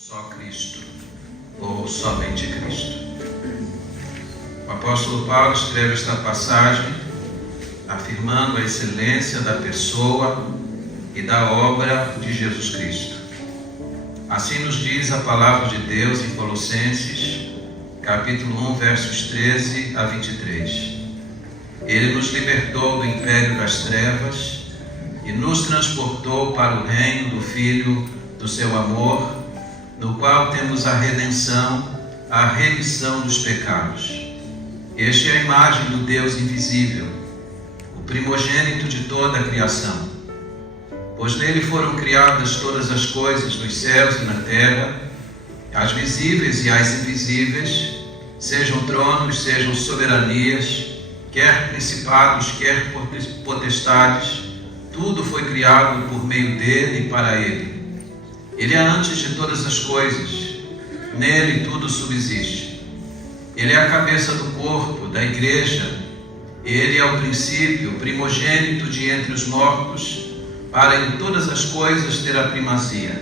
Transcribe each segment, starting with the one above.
Só Cristo, ou somente Cristo. O apóstolo Paulo escreve esta passagem afirmando a excelência da pessoa e da obra de Jesus Cristo. Assim nos diz a palavra de Deus em Colossenses, capítulo 1, versos 13 a 23. Ele nos libertou do império das trevas e nos transportou para o reino do Filho do seu amor, no qual temos a redenção, a remissão dos pecados. Este é a imagem do Deus invisível, o primogênito de toda a criação. Pois nele foram criadas todas as coisas nos céus e na terra, as visíveis e as invisíveis, sejam tronos, sejam soberanias, quer principados, quer potestades, tudo foi criado por meio dele e para ele. Ele é antes de todas as coisas, nele tudo subsiste. Ele é a cabeça do corpo, da igreja. Ele é o princípio, o primogênito de entre os mortos, para em todas as coisas ter a primazia.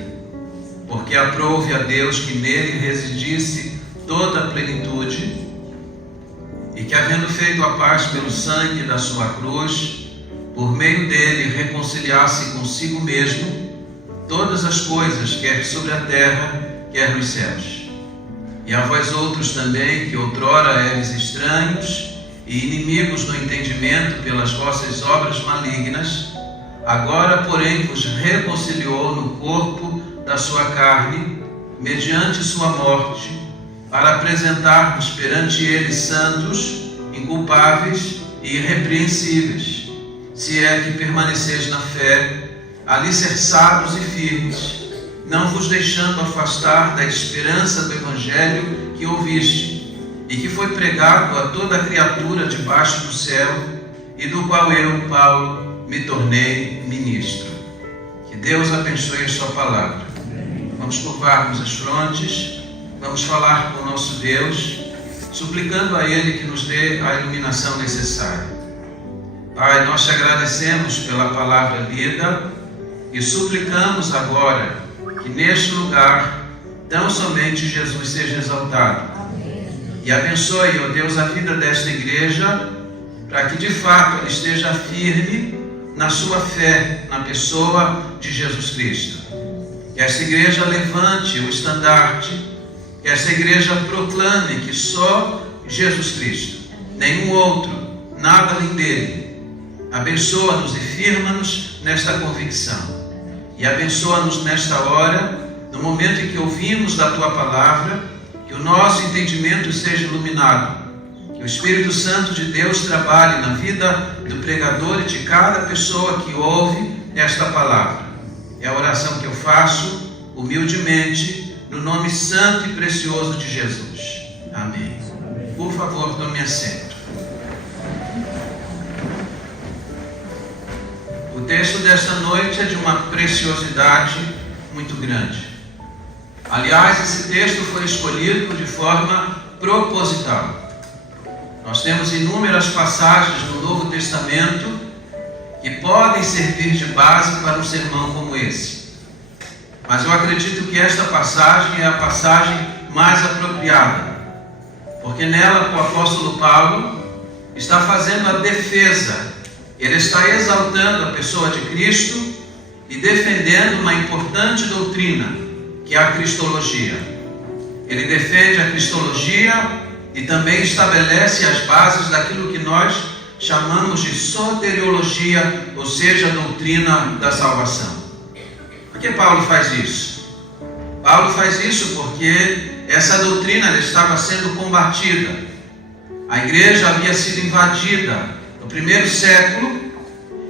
Porque aprouve a Deus que nele residisse toda a plenitude, e que, havendo feito a paz pelo sangue da sua cruz, por meio dele reconciliasse consigo mesmo todas as coisas, quer sobre a terra, quer nos céus. E a vós outros também, que outrora eres estranhos e inimigos no entendimento pelas vossas obras malignas, agora, porém, vos reconciliou no corpo da sua carne, mediante sua morte, para apresentar-vos perante ele santos, inculpáveis e irrepreensíveis, se é que permaneceis na fé, alicerçados e firmes, não vos deixando afastar da esperança do Evangelho que ouviste, e que foi pregado a toda a criatura debaixo do céu, e do qual eu, Paulo, me tornei ministro. Que Deus abençoe a sua palavra. Vamos curvar-nos as frontes, vamos falar com o nosso Deus, suplicando a Ele que nos dê a iluminação necessária. Pai, nós te agradecemos pela palavra lida e suplicamos agora que neste lugar tão somente Jesus seja exaltado. E abençoe, ó Deus, a vida desta igreja, para que de fato ela esteja firme na sua fé, na pessoa de Jesus Cristo. Que esta igreja levante o estandarte, que esta igreja proclame que só Jesus Cristo, nenhum outro, nada além dele. Abençoa-nos e firma-nos nesta convicção. E abençoa-nos nesta hora, no momento em que ouvimos da Tua palavra, que o nosso entendimento seja iluminado, que o Espírito Santo de Deus trabalhe na vida do pregador e de cada pessoa que ouve esta palavra. É a oração que eu faço, humildemente, no nome santo e precioso de Jesus. Amém. Por favor, tome assento. O texto desta noite é de uma preciosidade muito grande. Aliás, esse texto foi escolhido de forma proposital. Nós temos inúmeras passagens no Novo Testamento que podem servir de base para um sermão como esse. Mas eu acredito que esta passagem é a passagem mais apropriada, porque nela o apóstolo Paulo está fazendo a defesa. Ele está exaltando a pessoa de Cristo e defendendo uma importante doutrina, que é a cristologia. Ele defende a cristologia e também estabelece as bases daquilo que nós chamamos de soteriologia, ou seja, a doutrina da salvação. Por que Paulo faz isso? Paulo faz isso porque essa doutrina ela estava sendo combatida. A igreja havia sido invadida no primeiro século,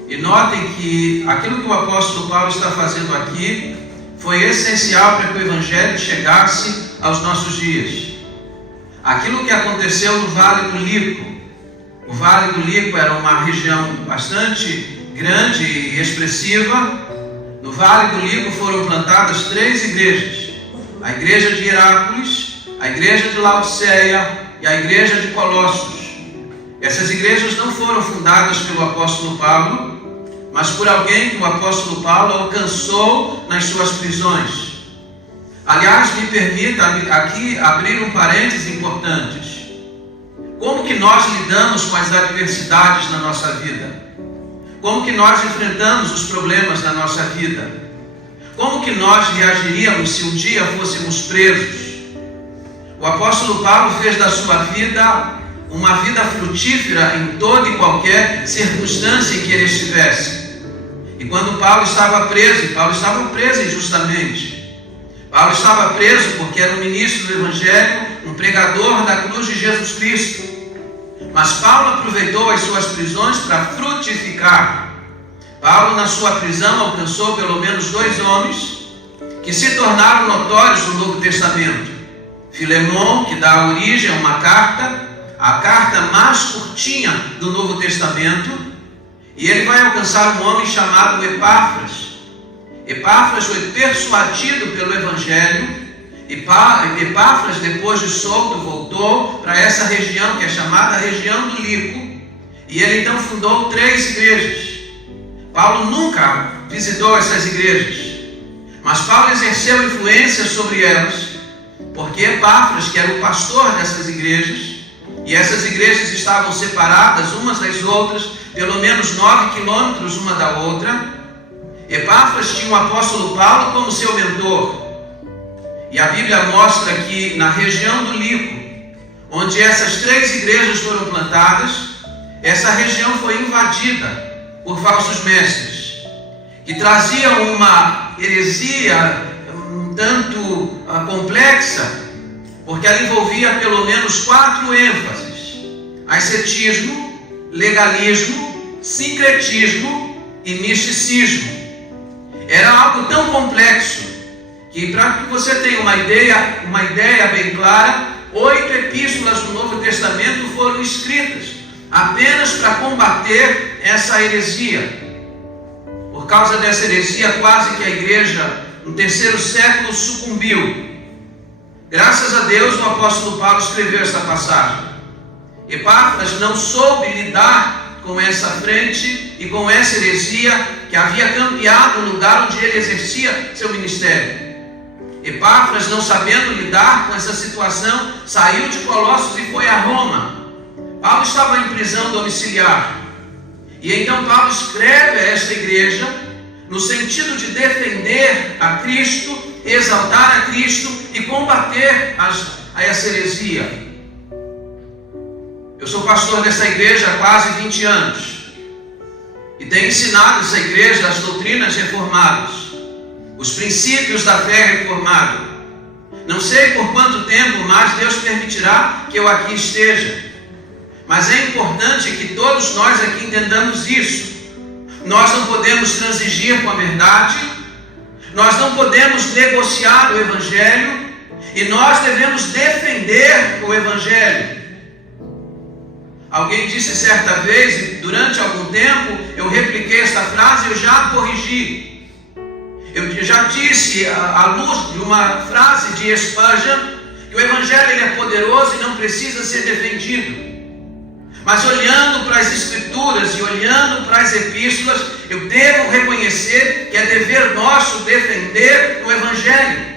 e notem que aquilo que o apóstolo Paulo está fazendo aqui foi essencial para que o Evangelho chegasse aos nossos dias. Aquilo que aconteceu no Vale do Lico. O Vale do Lico era uma região bastante grande e expressiva. No Vale do Lico foram plantadas 3 igrejas. A igreja de Herápolis, a igreja de Laodiceia e a igreja de Colossos. Essas igrejas não foram fundadas pelo apóstolo Paulo, mas por alguém que o apóstolo Paulo alcançou nas suas prisões. Aliás, me permita aqui abrir um parêntese importante. Como que nós lidamos com as adversidades na nossa vida? Como que nós enfrentamos os problemas na nossa vida? Como que nós reagiríamos se um dia fôssemos presos? O apóstolo Paulo fez da sua vida uma vida frutífera em toda e qualquer circunstância em que ele estivesse. E quando Paulo estava preso injustamente. Paulo estava preso porque era um ministro do Evangelho, um pregador da cruz de Jesus Cristo. Mas Paulo aproveitou as suas prisões para frutificar. Paulo, na sua prisão, alcançou pelo menos 2 homens que se tornaram notórios no Novo Testamento. Filemão, que dá origem a uma carta, a carta mais curtinha do Novo Testamento, e ele vai alcançar um homem chamado Epáfras. Epáfras foi persuadido pelo Evangelho. Epáfras, depois de solto, voltou para essa região que é chamada região do Lico, e ele então fundou 3 igrejas. Paulo nunca visitou essas igrejas, mas Paulo exerceu influência sobre elas, porque Epáfras, que era o pastor dessas igrejas, e essas igrejas estavam separadas umas das outras, pelo menos 9 quilômetros uma da outra. Epáfras tinha o apóstolo Paulo como seu mentor. E a Bíblia mostra que na região do Lico, onde essas 3 igrejas foram plantadas, essa região foi invadida por falsos mestres, que traziam uma heresia um tanto complexa, porque ela envolvia pelo menos 4 ênfases: ascetismo, legalismo, sincretismo e misticismo. Era algo tão complexo que, para que você tenha uma ideia bem clara, 8 epístolas do Novo Testamento foram escritas apenas para combater essa heresia. Por causa dessa heresia, quase que a igreja no 3º século sucumbiu. Graças a Deus, o apóstolo Paulo escreveu essa passagem. Epáfras não soube lidar com essa frente e com essa heresia que havia campeado o lugar onde ele exercia seu ministério. Epáfras, não sabendo lidar com essa situação, saiu de Colossos e foi a Roma. Paulo estava em prisão domiciliar. E então Paulo escreve a esta igreja no sentido de defender a Cristo, exaltar a Cristo e combater a essa heresia. Eu sou pastor dessa igreja há quase 20 anos e tenho ensinado essa igreja as doutrinas reformadas, os princípios da fé reformada. Não sei por quanto tempo mais Deus permitirá que eu aqui esteja, mas é importante que todos nós aqui entendamos isso. Nós não podemos transigir com a verdade, nós não podemos negociar o Evangelho, e nós devemos defender o Evangelho. Alguém disse certa vez, e durante algum tempo eu repliquei esta frase, eu já corrigi. Eu já disse, à luz de uma frase de Spurgeon, que o Evangelho ele é poderoso e não precisa ser defendido. Mas olhando para as Escrituras e olhando para as Epístolas, eu devo reconhecer que é dever nosso defender o Evangelho.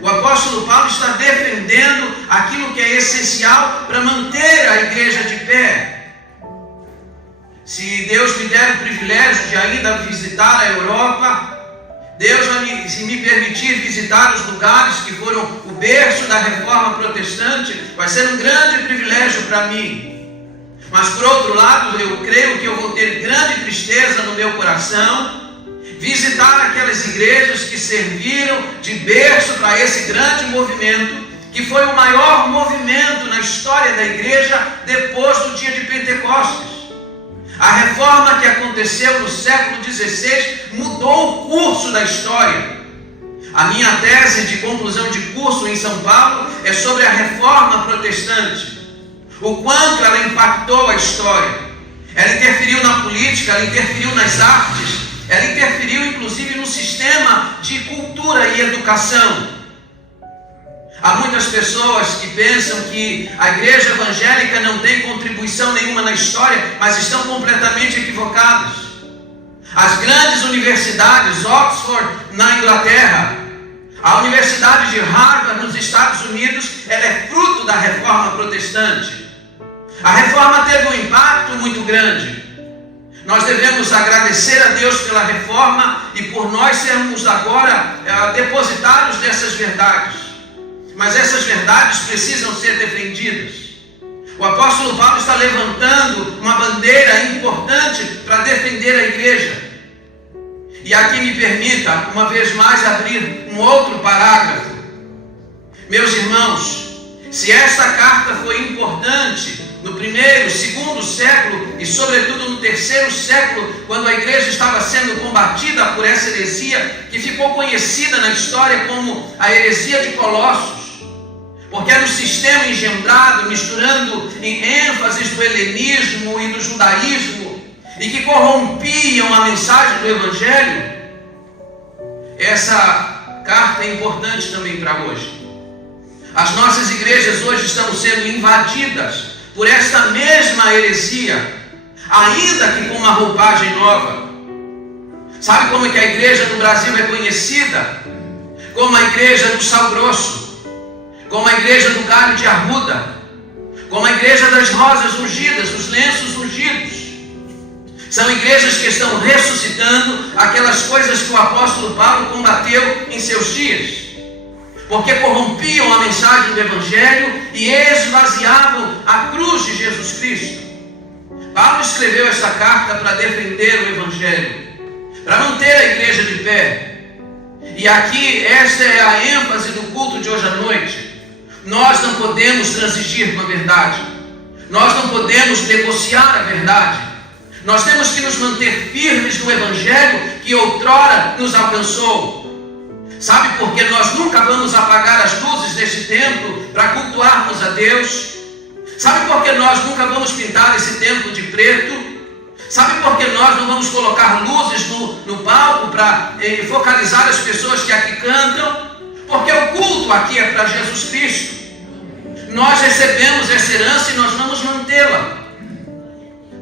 O apóstolo Paulo está defendendo aquilo que é essencial para manter a igreja de pé. Se Deus me der o privilégio de ainda visitar a Europa, Deus vai se me permitir visitar os lugares que foram o berço da reforma protestante, vai ser um grande privilégio para mim. Mas por outro lado, eu creio que eu vou ter grande tristeza no meu coração visitar aquelas igrejas que serviram de berço para esse grande movimento, que foi o maior movimento na história da igreja depois do dia de Pentecostes. A reforma que aconteceu no século XVI mudou o curso da história. A minha tese de conclusão de curso em São Paulo é sobre a reforma protestante. O quanto ela impactou a história. Ela interferiu na política, ela interferiu nas artes, ela interferiu inclusive no sistema de cultura e educação. Há muitas pessoas que pensam que a igreja evangélica não tem contribuição nenhuma na história, mas estão completamente equivocadas. As grandes universidades, Oxford na Inglaterra, A Universidade de Harvard, nos Estados Unidos, ela é fruto da Reforma Protestante. A Reforma teve um impacto muito grande. Nós devemos agradecer a Deus pela Reforma e por nós sermos agora depositários dessas verdades. Mas essas verdades precisam ser defendidas. O apóstolo Paulo está levantando uma bandeira importante para defender a igreja. E aqui me permita, uma vez mais, abrir um outro parágrafo. Meus irmãos, se esta carta foi importante no primeiro, segundo século e sobretudo no terceiro século, quando a igreja estava sendo combatida por essa heresia, que ficou conhecida na história como a heresia de Colossos, porque era um sistema engendrado, misturando em ênfases do helenismo e do judaísmo, e que corrompiam a mensagem do Evangelho. Essa carta é importante também para hoje. As nossas igrejas hoje estão sendo invadidas por esta mesma heresia, ainda que com uma roupagem nova. Sabe como é que a igreja no Brasil é conhecida? Como a igreja do Sal Grosso, como a igreja do Galho de Arruda, como a igreja das rosas ungidas, dos lenços ungidos. São igrejas que estão ressuscitando aquelas coisas que o apóstolo Paulo combateu em seus dias, porque corrompiam a mensagem do Evangelho e esvaziavam a cruz de Jesus Cristo. Paulo escreveu essa carta para defender o Evangelho, para manter a igreja de pé. E aqui, esta é a ênfase do culto de hoje à noite. Nós não podemos transigir com a verdade. Nós não podemos negociar a verdade. Nós temos que nos manter firmes no Evangelho que outrora nos alcançou. Sabe por que nós nunca vamos apagar as luzes deste templo para cultuarmos a Deus? Sabe por que nós nunca vamos pintar esse templo de preto? Sabe por que nós não vamos colocar luzes no palco para focalizar as pessoas que aqui cantam? Porque o culto aqui é para Jesus Cristo. Nós recebemos essa herança e nós vamos mantê-la.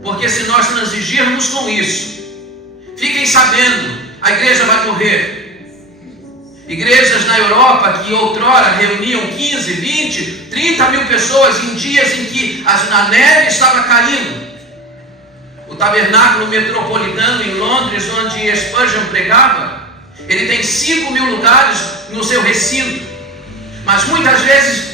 Porque se nós transigirmos com isso, fiquem sabendo, a igreja vai morrer. Igrejas na Europa que outrora reuniam 15, 20, 30 mil pessoas em dias em que a neve estava caindo. O tabernáculo metropolitano em Londres, onde Spurgeon pregava, ele tem 5 mil lugares no seu recinto. Mas muitas vezes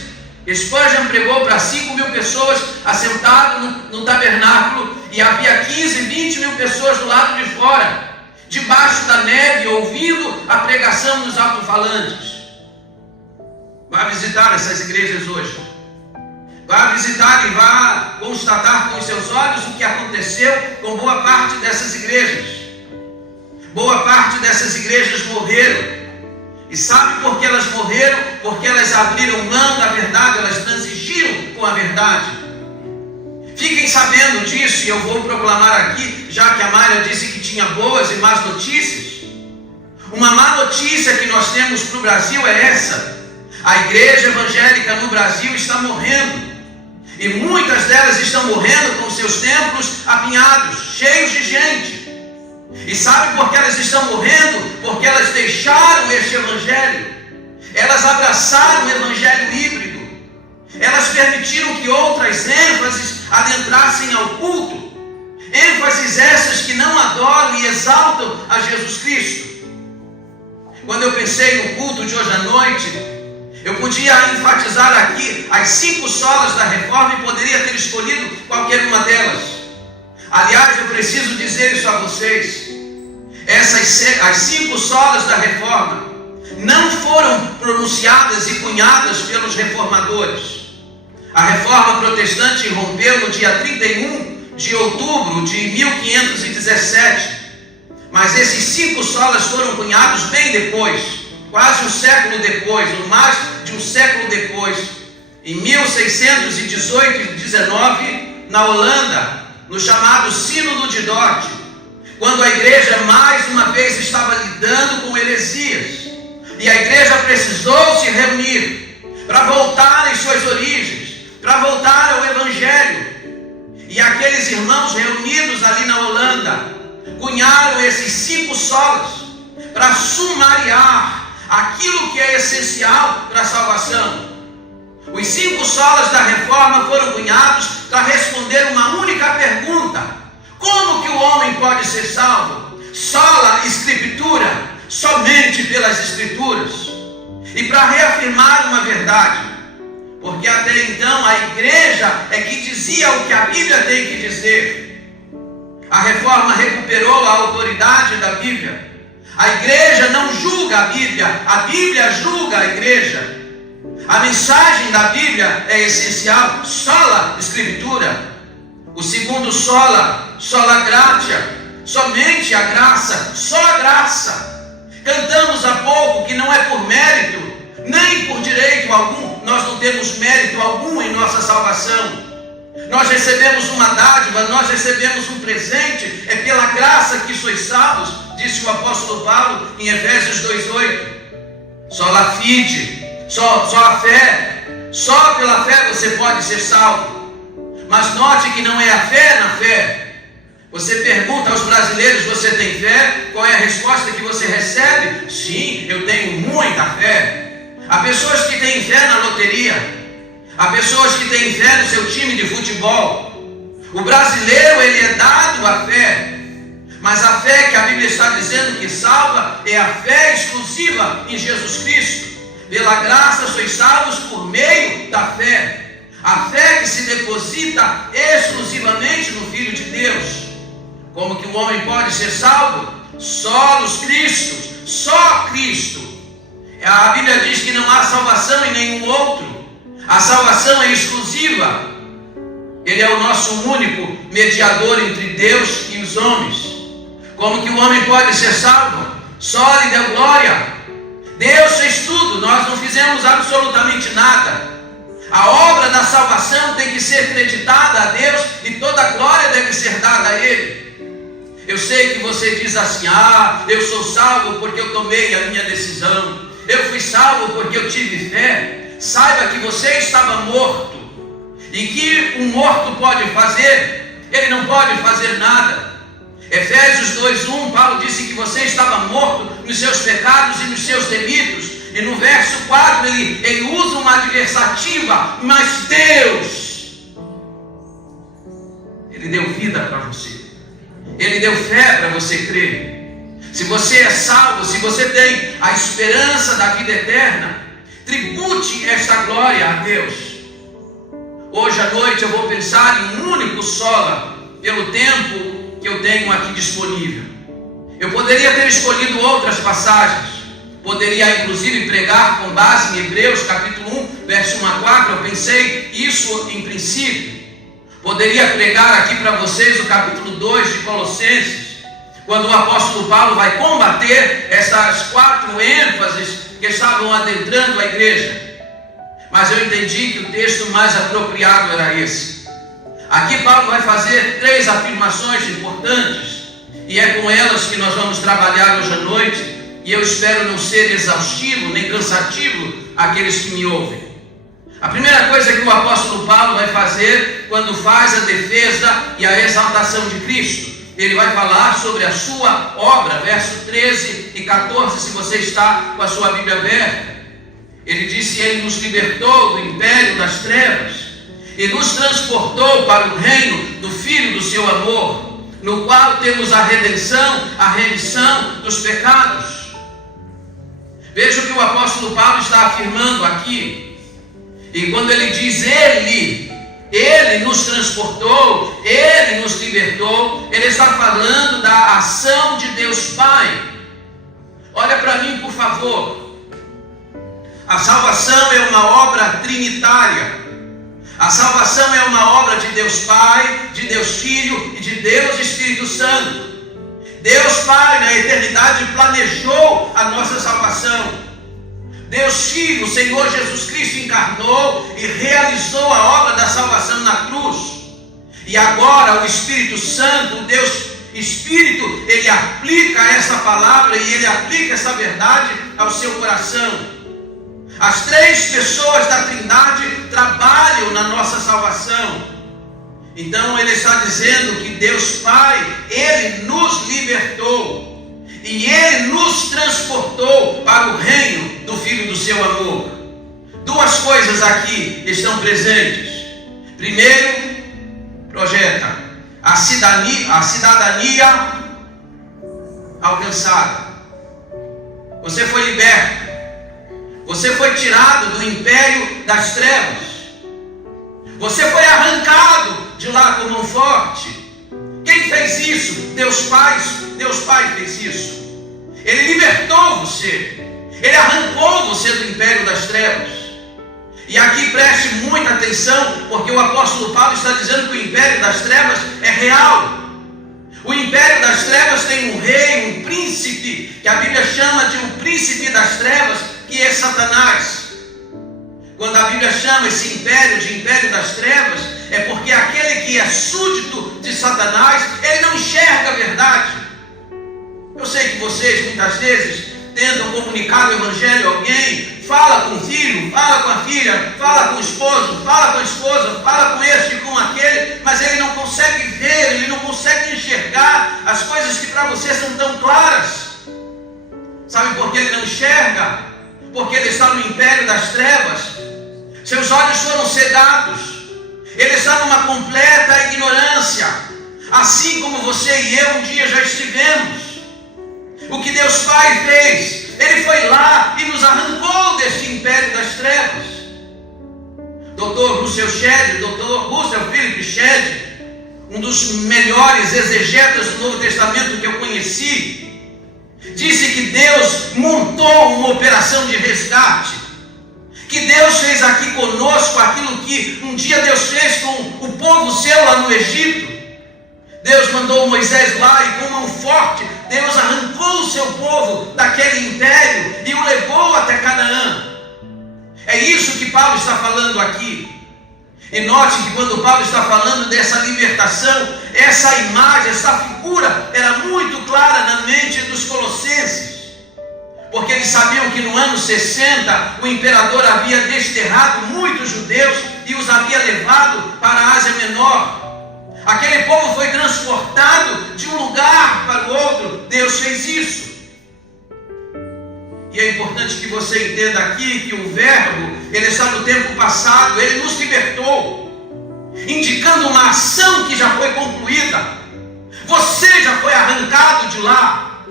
Spurgeon pregou para 5 mil pessoas assentado no tabernáculo e havia 15, 20 mil pessoas do lado de fora, debaixo da neve, ouvindo a pregação dos alto-falantes. Vá visitar essas igrejas hoje. Vá visitar e vá constatar com os seus olhos o que aconteceu com boa parte dessas igrejas. Boa parte dessas igrejas morreram. E sabe por que elas morreram? Porque elas abriram mão da verdade, elas transigiram com a verdade. Fiquem sabendo disso, e eu vou proclamar aqui, já que a Mayra disse que tinha boas e más notícias. Uma má notícia que nós temos para o Brasil é essa: a igreja evangélica no Brasil está morrendo. E muitas delas estão morrendo com seus templos apinhados, cheios de gente. E sabe por que elas estão morrendo? Porque elas deixaram este evangelho. Elas abraçaram o evangelho híbrido. Elas permitiram que outras ênfases adentrassem ao culto. ênfases essas que não adoram e exaltam a Jesus Cristo. Quando eu pensei no culto de hoje à noite, eu podia enfatizar aqui as 5 solas da reforma e poderia ter escolhido qualquer uma delas. Aliás, eu preciso dizer isso a vocês: as 5 solas da reforma não foram pronunciadas e cunhadas pelos reformadores. A reforma protestante rompeu no dia 31 de outubro de 1517, mas esses 5 solas foram cunhados bem depois, quase um século depois, ou mais de um século depois, em 1618 e 19, na Holanda, no chamado Sínodo de Dort, quando a igreja mais uma vez estava lidando com heresias, e a igreja precisou se reunir para voltar às suas origens, para voltar ao Evangelho. E aqueles irmãos reunidos ali na Holanda cunharam esses 5 solas para sumariar aquilo que é essencial para a salvação. Os 5 solas da reforma foram cunhados para responder uma única pergunta: como que o homem pode ser salvo? Sola Escritura, somente pelas Escrituras. E para reafirmar uma verdade, porque até então a igreja é que dizia o que a Bíblia tem que dizer. A reforma recuperou a autoridade da Bíblia. A igreja não julga a Bíblia julga a igreja. A mensagem da Bíblia é essencial, sola Escritura. O segundo sola gratia, somente a graça, só a graça. Cantamos há pouco que não é por mérito, nem por direito algum. Nós não temos mérito algum em nossa salvação. Nós recebemos uma dádiva, nós recebemos um presente. É pela graça que sois salvos, disse o apóstolo Paulo em Efésios 2:8. Sola fide, só a fé. Só pela fé você pode ser salvo. Mas note que não é a fé na fé. Você pergunta aos brasileiros: você tem fé? Qual é a resposta que você recebe? Sim, eu tenho muita fé. Há pessoas que têm fé na loteria. Há pessoas que têm fé no seu time de futebol. O brasileiro, ele é dado à fé. Mas a fé que a Bíblia está dizendo que salva é a fé exclusiva em Jesus Cristo. Pela graça sois salvos por meio da fé. A fé que se deposita exclusivamente no Filho de Deus. Como que o homem pode ser salvo? Só nos Cristos, só Cristo. A Bíblia diz que não há salvação em nenhum outro. A salvação é exclusiva. Ele é o nosso único mediador entre Deus e os homens. Como que o homem pode ser salvo? Só lhe deu glória. Deus fez tudo, nós não fizemos absolutamente nada. A obra da salvação tem que ser creditada a Deus e toda a glória deve ser dada a Ele. Eu sei que você diz assim: eu sou salvo porque eu tomei a minha decisão. Eu fui salvo porque eu tive fé. Saiba que você estava morto. E que um morto pode fazer? Ele não pode fazer nada. Efésios 2:1, Paulo disse que você estava morto nos seus pecados e nos seus delitos. E no verso 4 ele usa uma adversativa: mas Deus, Ele deu vida para você. Ele deu fé para você crer. Se você é salvo, se você tem a esperança da vida eterna, tribute esta glória a Deus. Hoje à noite eu vou pensar em um único sola, pelo tempo que eu tenho aqui disponível. Eu poderia ter escolhido outras passagens. Poderia inclusive pregar com base em Hebreus capítulo 1, verso 1 a 4. Eu pensei isso em princípio. Poderia pregar aqui para vocês o capítulo 2 de Colossenses, quando o apóstolo Paulo vai combater essas 4 ênfases que estavam adentrando a igreja. Mas eu entendi que o texto mais apropriado era esse. Aqui Paulo vai fazer 3 afirmações importantes, e é com elas que nós vamos trabalhar hoje à noite. E eu espero não ser exaustivo nem cansativo àqueles que me ouvem. A primeira coisa que o apóstolo Paulo vai fazer quando faz a defesa e a exaltação de Cristo, ele vai falar sobre a sua obra, verso 13 e 14, se você está com a sua Bíblia aberta. Ele disse: Ele nos libertou do império das trevas e nos transportou para o reino do Filho do seu amor, no qual temos a redenção, a remissão dos pecados. Veja o que o apóstolo Paulo está afirmando aqui. E quando ele diz Ele nos transportou, Ele nos libertou, Ele está falando da ação de Deus Pai. Olha para mim, por favor. A salvação é uma obra trinitária. A salvação é uma obra de Deus Pai, de Deus Filho e de Deus Espírito Santo. Deus Pai, na eternidade, planejou a nossa salvação. Deus Filho, o Senhor Jesus Cristo, encarnou e realizou a obra da salvação na cruz. E agora o Espírito Santo, o Deus Espírito, ele aplica essa palavra e ele aplica essa verdade ao seu coração. As 3 pessoas da Trindade trabalham na nossa salvação. Então ele está dizendo que Deus Pai, Ele nos libertou e Ele nos transportou para o reino seu amor. Duas coisas aqui estão presentes. Primeiro, projeta a cidadania alcançada. Você foi liberto. Você foi tirado do império das trevas. Você foi arrancado de lá com mão forte. Quem fez isso? Deus Pai fez isso. Ele libertou você. Ele arrancou você do império das trevas. E aqui preste muita atenção, porque o apóstolo Paulo está dizendo que o império das trevas é real. O império das trevas tem um rei, um príncipe, que a Bíblia chama de um príncipe das trevas, que é Satanás. Quando a Bíblia chama esse império de império das trevas, é porque aquele que é súdito de Satanás, ele não enxerga a verdade. Eu sei que vocês muitas vezes tentam comunicar o evangelho a alguém, fala com o filho, fala com a filha, fala com o esposo, fala com a esposa, fala com este e com aquele, mas ele não consegue ver, ele não consegue enxergar as coisas que para você são tão claras. Sabe por que ele não enxerga? Porque ele está no império das trevas. Seus olhos foram cegados. Ele está numa completa ignorância, assim como você e eu um dia já estivemos. O que Deus Pai fez? Ele foi lá e nos arrancou deste império das trevas. Dr. Russell Philip Shedd, um dos melhores exegetas do Novo Testamento que eu conheci, disse que Deus montou uma operação de resgate, que Deus fez aqui conosco aquilo que um dia Deus fez com o povo seu lá no Egito. Deus mandou Moisés lá e com mão forte, Deus arrancou o seu povo daquele império e o levou até Canaã. É isso que Paulo está falando aqui. E note que quando Paulo está falando dessa libertação, essa imagem, essa figura era muito clara na mente dos colossenses. Porque eles sabiam que no ano 60 o imperador havia desterrado muitos judeus e os havia levado para a Ásia Menor. Aquele povo foi transportado de um lugar para o outro. Deus fez isso. E é importante que você entenda aqui que o verbo, ele está no tempo passado, ele nos libertou, indicando uma ação que já foi concluída. Você já foi arrancado de lá.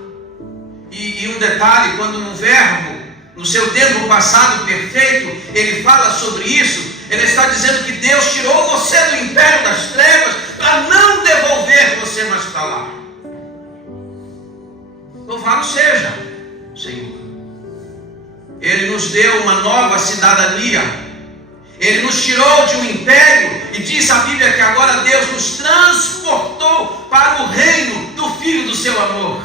E um detalhe, quando o verbo, no seu tempo passado perfeito, ele fala sobre isso, ele está dizendo que Deus tirou você do império das trevas para não devolver você mais para lá. Louvado seja, Senhor. Ele nos deu uma nova cidadania. Ele nos tirou de um império e diz a Bíblia que agora Deus nos transportou para o reino do Filho do seu amor.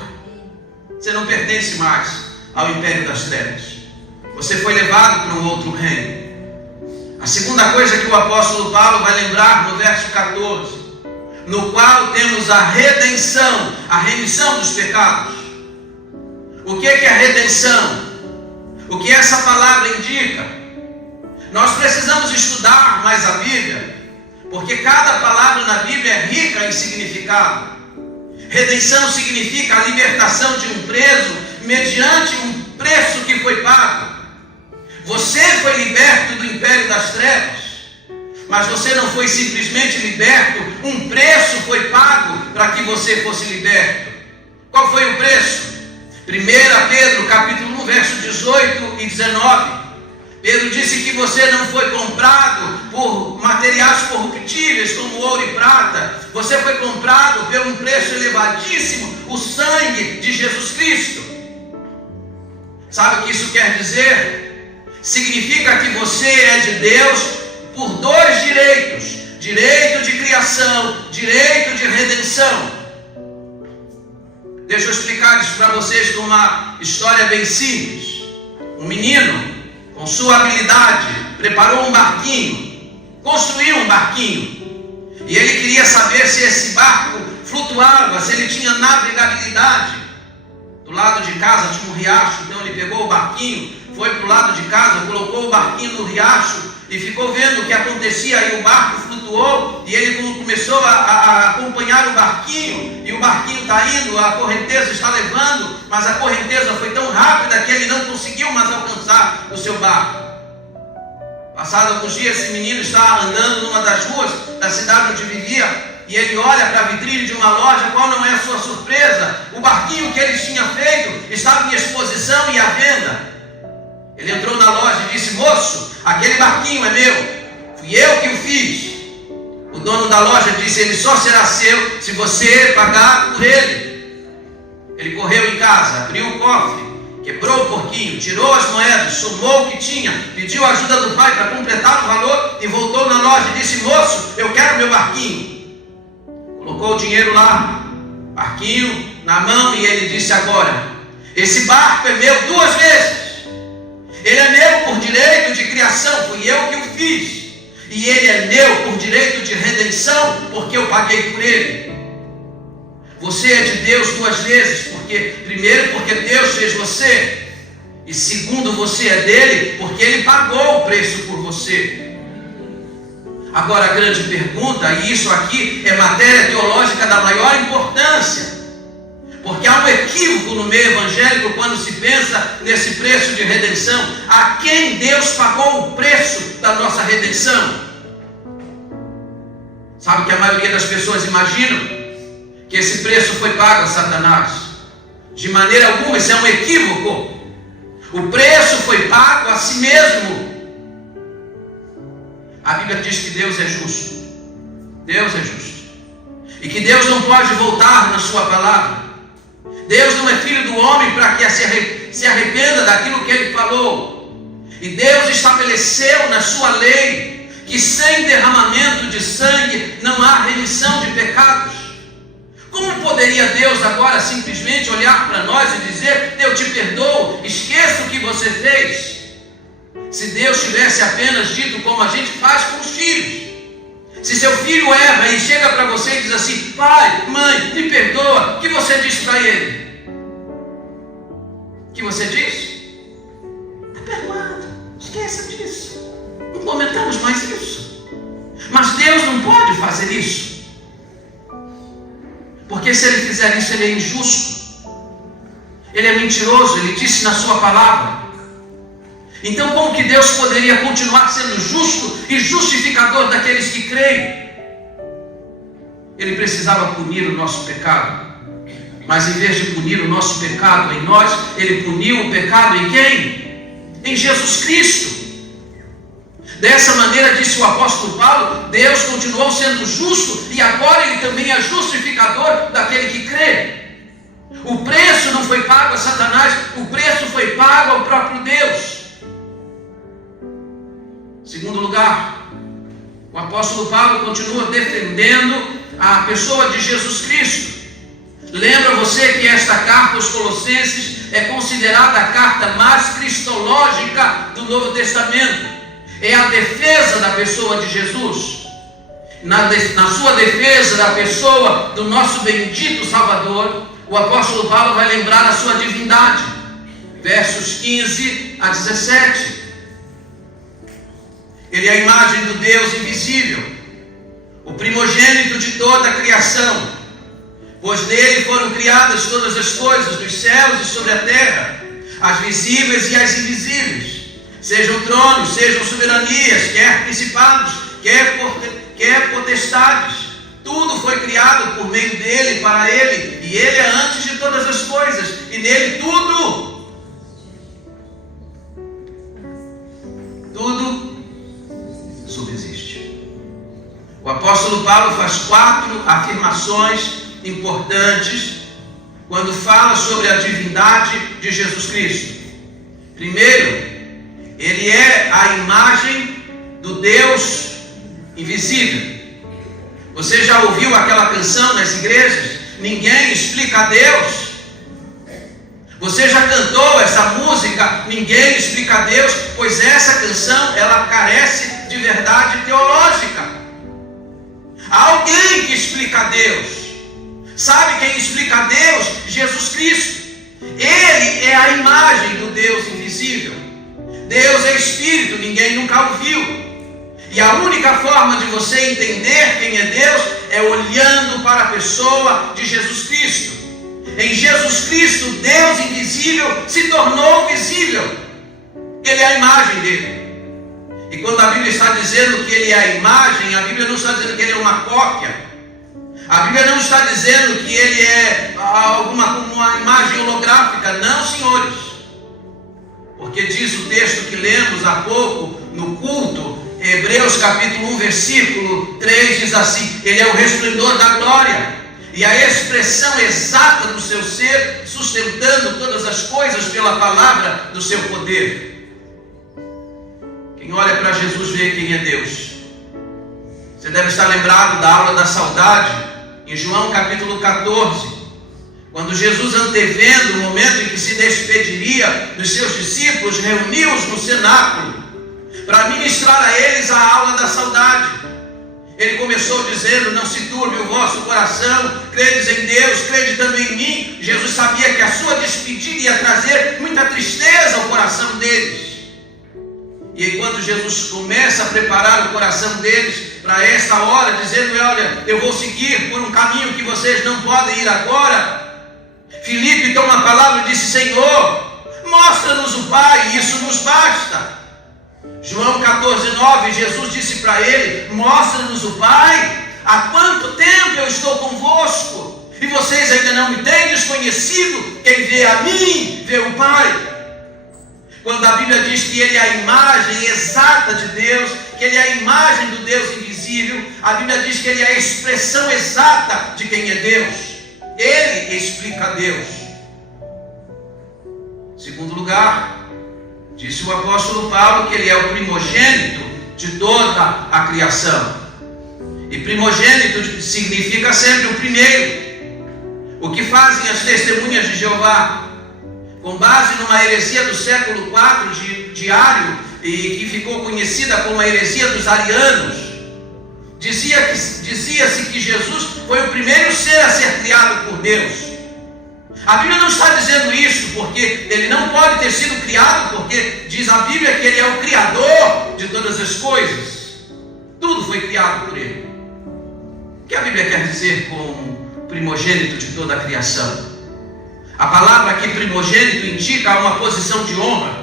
Você não pertence mais ao império das trevas. Você foi levado para um outro reino. A segunda coisa que o apóstolo Paulo vai lembrar no verso 14, no qual temos a redenção, a remissão dos pecados. O que é a redenção? O que essa palavra indica? Nós precisamos estudar mais a Bíblia, porque cada palavra na Bíblia é rica em significado. Redenção significa a libertação de um preso mediante um preço que foi pago. Você foi liberto do império das trevas, mas você não foi simplesmente liberto, um preço foi pago para que você fosse liberto. Qual foi o preço? 1 Pedro capítulo 1, verso 18 e 19. Pedro disse que você não foi comprado por materiais corruptíveis como ouro e prata. Você foi comprado por um preço elevadíssimo, o sangue de Jesus Cristo. Sabe o que isso quer dizer? Significa que você é de Deus por dois direitos: direito de criação, direito de redenção. Deixa eu explicar isso para vocês com uma história bem simples. Um menino, com sua habilidade, preparou um barquinho, construiu um barquinho, e ele queria saber se esse barco flutuava, se ele tinha navegabilidade. Do lado de casa tinha um riacho, então ele pegou o barquinho, foi para o lado de casa, colocou o barquinho no riacho e ficou vendo o que acontecia. E o barco flutuou e ele começou a acompanhar o barquinho, e o barquinho está indo, a correnteza está levando, mas a correnteza foi tão rápida que ele não conseguiu mais alcançar desfrutar do seu barco. Passado alguns dias, esse menino está andando numa das ruas da cidade onde vivia, e ele olha para a vitrine de uma loja. Qual não é a sua surpresa? O barquinho que ele tinha feito estava em exposição e à venda. Ele entrou na loja e disse: moço, aquele barquinho é meu, fui eu que o fiz. O dono da loja disse: ele só será seu se você pagar por ele. Ele correu em casa, abriu o cofre, quebrou o porquinho, tirou as moedas, somou o que tinha, pediu a ajuda do pai para completar o valor e voltou na loja e disse: moço, eu quero meu barquinho. Colocou o dinheiro lá, barquinho na mão, e ele disse: agora, esse barco é meu 2 vezes. Ele é meu por direito de criação, fui eu que o fiz. E ele é meu por direito de redenção, porque eu paguei por ele. Você é de Deus 2 vezes, primeiro porque Deus fez você, e segundo, você é dele porque ele pagou o preço por você. Agora a grande pergunta, e isso aqui é matéria teológica da maior importância, porque há um equívoco no meio evangélico quando se pensa nesse preço de redenção. A quem Deus pagou o preço da nossa redenção? Sabe que a maioria das pessoas imaginam que esse preço foi pago a Satanás. De maneira alguma, isso é um equívoco. O preço foi pago a si mesmo. A Bíblia diz que Deus é justo. Deus é justo. E que Deus não pode voltar na sua palavra. Deus não é filho do homem para que se arrependa daquilo que ele falou. E Deus estabeleceu na sua lei que sem derramamento de sangue não há remissão de pecados. Como poderia Deus agora simplesmente olhar para nós e dizer: eu te perdoo, esqueça o que você fez? Se Deus tivesse apenas dito como a gente faz com os filhos. Se seu filho erra e chega para você e diz assim: pai, mãe, me perdoa, o que você diz para ele? O que você diz? Está perdoado, esqueça disso, não comentamos mais isso. Mas Deus não pode fazer isso, porque se ele fizer isso, ele é injusto, ele é mentiroso, ele disse na sua palavra. Então como que Deus poderia continuar sendo justo e justificador daqueles que creem? Ele precisava punir o nosso pecado, mas em vez de punir o nosso pecado em nós, ele puniu o pecado em quem? Em Jesus Cristo. Dessa maneira, disse o apóstolo Paulo, Deus continuou sendo justo e agora ele também é justificador daquele que crê. O preço não foi pago a Satanás, o preço foi pago ao próprio Deus. Segundo lugar, o apóstolo Paulo continua defendendo a pessoa de Jesus Cristo. Lembra você que esta carta aos Colossenses é considerada a carta mais cristológica do Novo Testamento. É a defesa da pessoa de Jesus. Na sua defesa da pessoa do nosso bendito Salvador, o apóstolo Paulo vai lembrar a sua divindade. Versos 15 a 17. Ele é a imagem do Deus invisível, o primogênito de toda a criação, pois nele foram criadas todas as coisas, dos céus e sobre a terra, as visíveis e as invisíveis, sejam tronos, sejam soberanias, quer principados, quer potestades. Tudo foi criado por meio dele e para ele, e ele é antes de todas as coisas, e nele tudo subsiste. O apóstolo Paulo faz 4 afirmações importantes quando fala sobre a divindade de Jesus Cristo. Primeiro, ele é a imagem do Deus invisível. Você já ouviu aquela canção nas igrejas? Ninguém explica a Deus. Você já cantou essa música? Ninguém explica a Deus, pois essa canção, ela carece de verdade teológica. Há alguém que explica a Deus. Sabe quem explica a Deus? Jesus Cristo. Ele é a imagem do Deus invisível. Deus é Espírito, ninguém nunca o viu. E a única forma de você entender quem é Deus é olhando para a pessoa de Jesus Cristo. Em Jesus Cristo, Deus invisível se tornou visível. ele é a imagem dele. E quando a Bíblia está dizendo que ele é a imagem, a Bíblia não está dizendo que ele é uma cópia. A Bíblia não está dizendo que ele é uma imagem holográfica. Não, senhores. Porque diz o texto que lemos há pouco no culto, Hebreus capítulo 1, versículo 3, diz assim: ele é o resplendor da glória e a expressão exata do seu ser, sustentando todas as coisas pela palavra do seu poder. Quem olha para Jesus vê quem é Deus. Você deve estar lembrado da aula da saudade, em João capítulo 14, quando Jesus, antevendo o momento em que se despediria dos seus discípulos, reuniu-os no cenáculo para ministrar a eles a aula da saudade. Ele começou dizendo: não se turbe o vosso coração, credes em Deus, crede também em mim. Jesus sabia que a sua despedida ia trazer muita tristeza ao coração deles. E enquanto Jesus começa a preparar o coração deles para esta hora, dizendo: olha, eu vou seguir por um caminho que vocês não podem ir agora, Filipe deu uma palavra e disse: Senhor, mostra-nos o Pai, isso nos basta. João 14, 9, Jesus disse para ele: mostra-nos o Pai, há quanto tempo eu estou convosco, e vocês ainda não me têm desconhecido, quem vê a mim, vê o Pai. Quando a Bíblia diz que ele é a imagem exata de Deus, que ele é a imagem do Deus invisível, a Bíblia diz que ele é a expressão exata de quem é Deus. Ele explica a Deus. Em segundo lugar, disse o apóstolo Paulo que ele é o primogênito de toda a criação. E primogênito significa sempre o primeiro. O que fazem as testemunhas de Jeová, com base numa heresia do século IV de Ário, e que ficou conhecida como a heresia dos arianos, dizia-se que Jesus foi o primeiro ser a ser criado por Deus. A Bíblia não está dizendo isso porque ele não pode ter sido criado, porque diz a Bíblia que ele é o Criador de todas as coisas. Tudo foi criado por ele. O que a Bíblia quer dizer com primogênito de toda a criação? A palavra aqui primogênito indica uma posição de honra.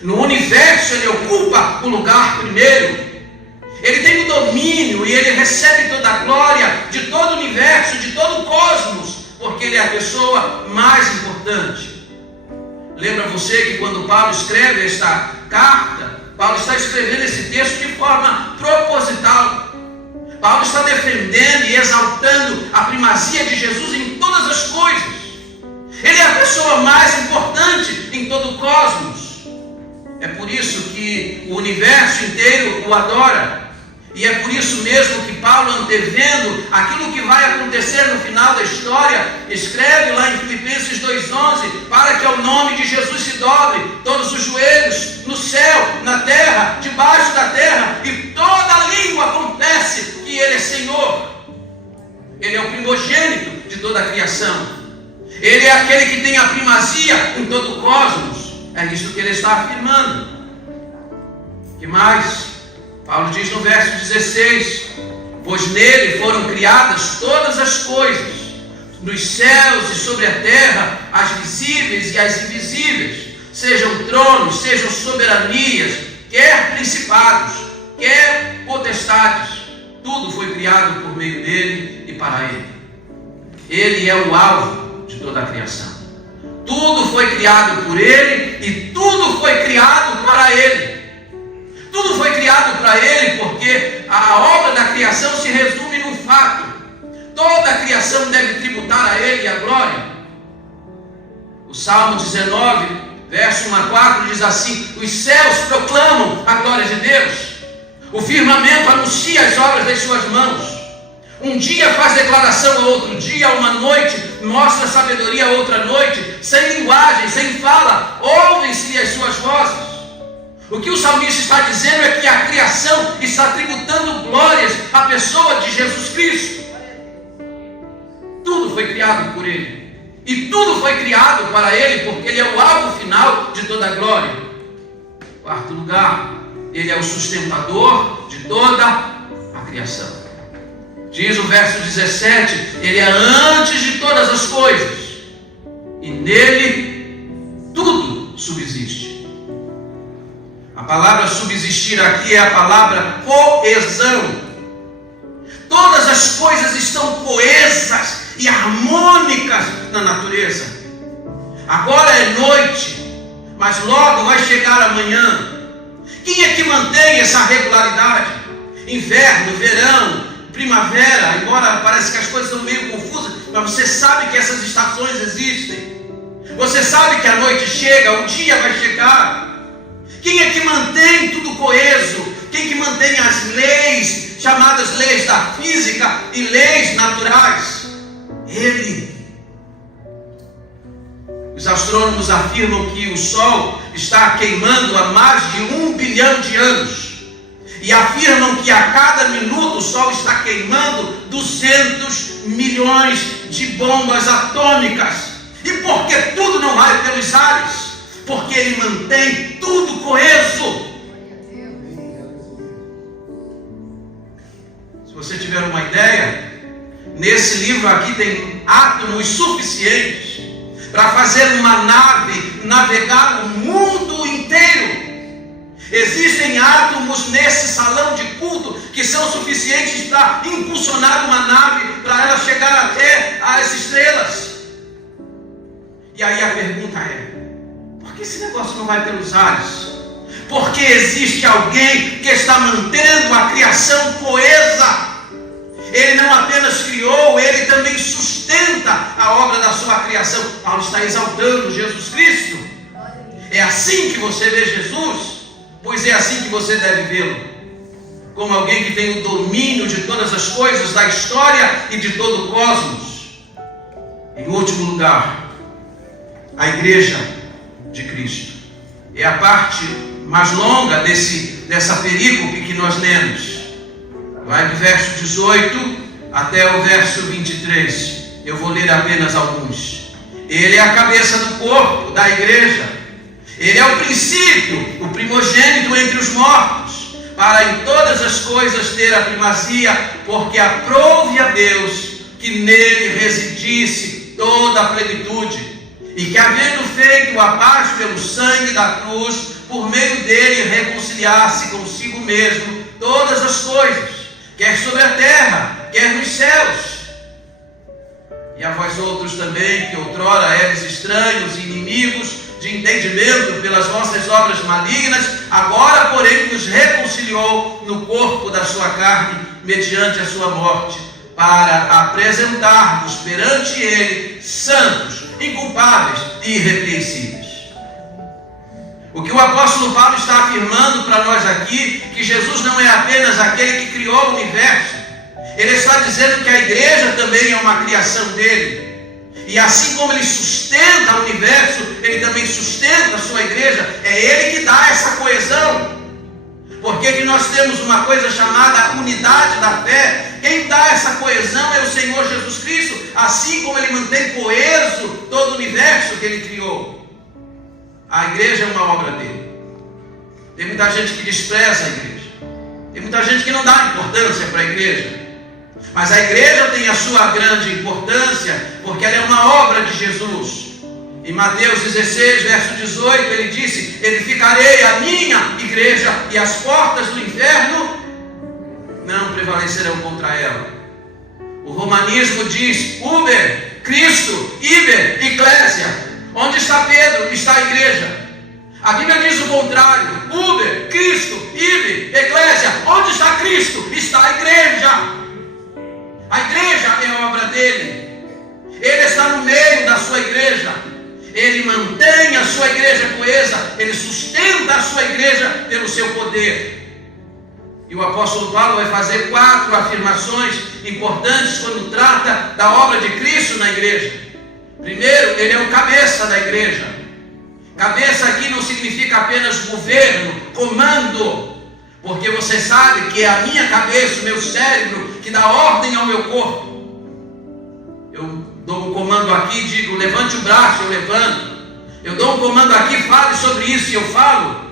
No universo ele ocupa o lugar primeiro. Ele tem o domínio e ele recebe toda a glória de todo o universo, de todo o cosmos, porque ele é a pessoa mais importante. Lembra você que quando Paulo escreve esta carta, Paulo está escrevendo esse texto de forma proposital. Paulo está defendendo e exaltando a primazia de Jesus em todas as coisas. Ele é a pessoa mais importante em todo o cosmos. É por isso que o universo inteiro o adora. E é por isso mesmo que Paulo, antevendo aquilo que vai acontecer no final da história, escreve lá em Filipenses 2,11: para que ao nome de Jesus se dobre todos os joelhos, no céu, na terra, debaixo da terra, e toda língua confesse que Ele é Senhor. Ele é o primogênito de toda a criação. Ele é aquele que tem a primazia em todo o cosmos. É isso que ele está afirmando. O que mais? Paulo diz no verso 16: pois nele foram criadas todas as coisas, nos céus e sobre a terra, as visíveis e as invisíveis, sejam tronos, sejam soberanias, quer principados, quer potestades. Tudo foi criado por meio dele e para ele. Ele é o alvo de toda a criação. Tudo foi criado por ele e tudo foi criado para ele. Tudo foi criado para ele, porque a obra da criação se resume num fato: toda a criação deve tributar a ele a glória. O Salmo 19, verso 1 a 4 diz assim: os céus proclamam a glória de Deus, o firmamento anuncia as obras das suas mãos. Um dia faz declaração a outro dia, uma noite mostra sabedoria a outra noite, sem linguagem, sem fala, ouvem-se as suas vozes. O que o salmista está dizendo é que a criação está tributando glórias à pessoa de Jesus Cristo. Tudo foi criado por Ele. E tudo foi criado para Ele, porque Ele é o alvo final de toda a glória. Quarto lugar, Ele é o sustentador de toda a criação. Diz o verso 17: Ele é antes de todas as coisas, e nele tudo subsiste. A palavra subsistir aqui é a palavra coesão. Todas as coisas estão coesas e harmônicas na natureza. Agora é noite, mas logo vai chegar amanhã. Quem é que mantém essa regularidade? Inverno, verão, primavera, embora pareça que as coisas são meio confusas, mas você sabe que essas estações existem. Você sabe que a noite chega, o dia vai chegar. Quem é que mantém tudo coeso? Quem que mantém as leis, chamadas leis da física e leis naturais? Ele. Os astrônomos afirmam que o Sol está queimando há mais de 1 bilhão de anos. E afirmam que a cada minuto o Sol está queimando 200 milhões de bombas atômicas. E por que tudo não vai pelos ares? Porque ele mantém tudo coeso. Se você tiver uma ideia, nesse livro aqui tem átomos suficientes para fazer uma nave navegar o mundo inteiro. Existem átomos nesse salão de culto que são suficientes para impulsionar uma nave para ela chegar até as estrelas. E aí a pergunta é: por que esse negócio não vai pelos ares? Porque existe alguém que está mantendo a criação coesa. Ele não apenas criou, ele também sustenta a obra da sua criação. Paulo está exaltando Jesus Cristo. É assim que você vê Jesus, pois é assim que você deve vê-lo, como alguém que tem o domínio de todas as coisas da história e de todo o cosmos. Em último lugar, a igreja de Cristo. É a parte mais longa dessa perícope que nós lemos. Vai do verso 18 até o verso 23. Eu vou ler apenas alguns. Ele é a cabeça do corpo, da igreja. Ele é o princípio, o primogênito entre os mortos, para em todas as coisas ter a primazia, porque aprouve a Deus que nele residisse toda a plenitude, e que, havendo feito a paz pelo sangue da cruz, por meio dele reconciliasse consigo mesmo todas as coisas, quer sobre a terra, quer nos céus. E a vós outros também, que outrora eres estranhos e inimigos de entendimento pelas vossas obras malignas, agora, porém, nos reconciliou no corpo da sua carne, mediante a sua morte, para apresentarmos perante ele santos, inculpáveis e irrepreensíveis. O que o apóstolo Paulo está afirmando para nós aqui, que Jesus não é apenas aquele que criou o universo. Ele está dizendo que a igreja também é uma criação dele. E assim como ele sustenta o universo, ele também sustenta a sua igreja. É ele que dá essa coesão. Porque que nós temos uma coisa chamada unidade da fé. Quem dá essa coesão é o Senhor Jesus Cristo, assim como ele mantém coeso todo o universo que ele criou. A igreja é uma obra dele. Tem muita gente que despreza a igreja. Tem muita gente que não dá importância para a igreja. Mas a igreja tem a sua grande importância, porque ela é uma obra de Jesus. Em Mateus 16, verso 18, ele disse: edificarei a minha igreja, e as portas do inferno não prevalecerão contra ela. O romanismo diz: uber, Cristo, iber, eclésia. Onde está Pedro? Está a igreja. A Bíblia diz o contrário: uber, Cristo, iber, eclésia. Onde está Cristo? Está a igreja. A igreja é obra dele. Ele está no meio da sua igreja. Ele mantém a sua igreja coesa. Ele sustenta a sua igreja pelo seu poder. E o apóstolo Paulo vai fazer 4 afirmações importantes quando trata da obra de Cristo na igreja. Primeiro, ele é o cabeça da igreja. Cabeça aqui não significa apenas governo, comando. Porque você sabe que é a minha cabeça, o meu cérebro, que dá ordem ao meu corpo. Eu dou um comando aqui e digo: levante o braço, eu levanto. Eu dou um comando aqui, fale sobre isso, e eu falo.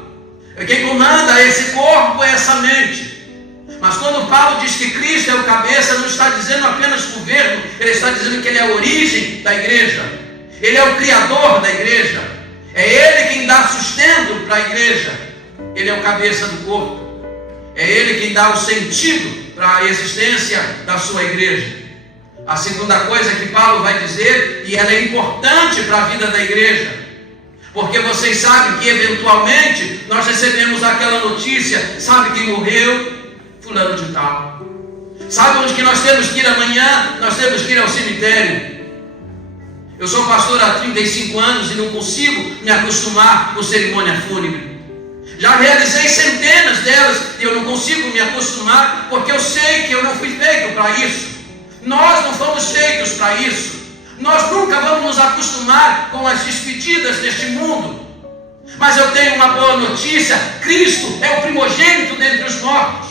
Quem comanda esse corpo é essa mente. Mas quando Paulo diz que Cristo é o cabeça, não está dizendo apenas governo, ele está dizendo que ele é a origem da igreja. Ele é o criador da igreja. É ele quem dá sustento para a igreja. Ele é o cabeça do corpo. É Ele quem dá o sentido para a existência da sua igreja. A segunda coisa que Paulo vai dizer, e ela é importante para a vida da igreja, porque vocês sabem que eventualmente nós recebemos aquela notícia: sabe quem morreu? Fulano de tal. Sabe onde que nós temos que ir amanhã? Nós temos que ir ao cemitério. Eu sou pastor há 35 anos e não consigo me acostumar com cerimônia fúnebre. Já realizei centenas delas e eu não consigo me acostumar, porque eu sei que eu não fui feito para isso. Nós não fomos feitos para isso. Nós nunca vamos nos acostumar com as despedidas deste mundo. Mas eu tenho uma boa notícia: Cristo é o primogênito dentre os mortos.